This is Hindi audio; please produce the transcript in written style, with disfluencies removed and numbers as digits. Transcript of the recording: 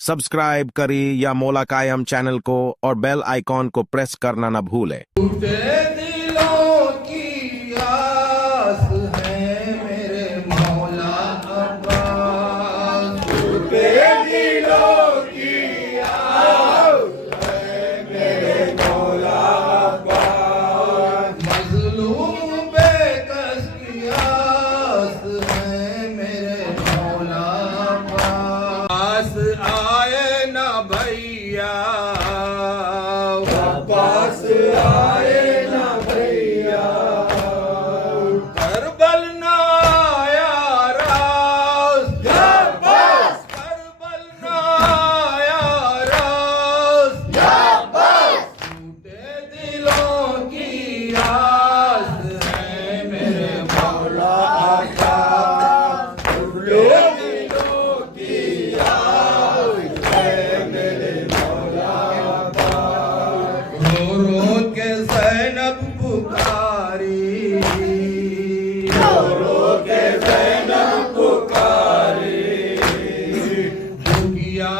सब्सक्राइब करें या मौला कायम चैनल को और बेल आइकॉन को प्रेस करना न भूलें। टूटे दिलों की आस है मेरे मौला अब्बास। टूटे दिलों की आस है मेरे मौला अब्बास। मजलूम बेकस की आस है मेरे मौला अब्बास। आए ना भैया अब्बास, आए ना भैया करबल ना आया रास। अब्बास करबल ना आया रास। अब्बास टूटे दिलों की आस है मेरे मौला अब्बास। टूटे दिलों की आस है मेरे मौला अब्बास। रो रो के ज़ैनब पुकारी, रो रो के ज़ैनब पुकारी, दुखिया